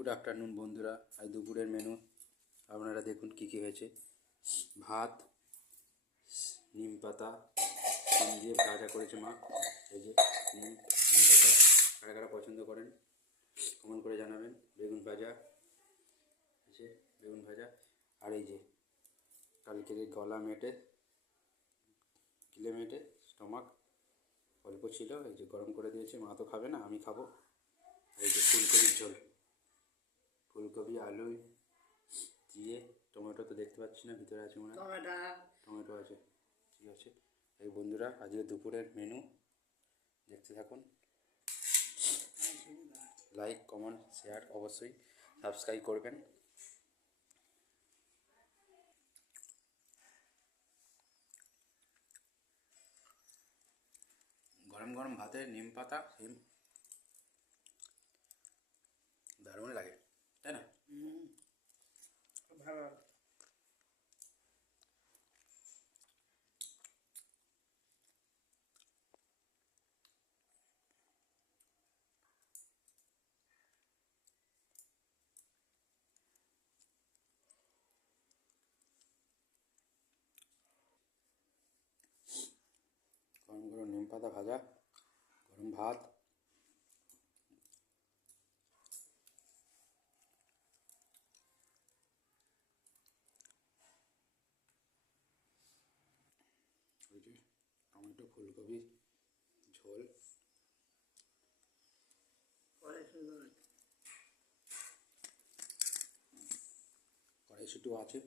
Good afternoon বন্ধুরা। আজ দুপুরের মেনু আপনারা দেখুন কী কী হয়েছে। ভাত, নিম পাতা, শিম দিয়ে ভাজা করেছে মা। এই যে নিম পাতা, কারা কারা পছন্দ করেন কমেন্ট করে জানাবেন। বেগুন ভাজা আছে, বেগুন ভাজা। আর এই যে কালকের গলা মেটে স্টমাক অল্প ছিল, এই যে গরম করে দিয়েছে। মা তো খাবে না, আমি খাবো। এই যে ফুলকপির ঝোল, ফুলকপি আলু দিয়ে, টমেটো তো দেখতে পাচ্ছি না, ভিতরে আছে মনে হয় টমেটো আছে। ঠিক আছে, এই বন্ধুরা আজকে দুপুরের মেনু দেখতে থাকুন। লাইক, কমেন্ট, শেয়ার, অবশ্যই সাবস্ক্রাইব করবেন। গরম গরম ভাতে নিম পাতা, শিম, দারুণ লাগে, তাই না? ভালো। গরম গরম নিম পাতা ভাজা, গরম ভাত, ওই যে টমেটো ফুলকপি ঝোল, কড়াইশুঁটিও আছে।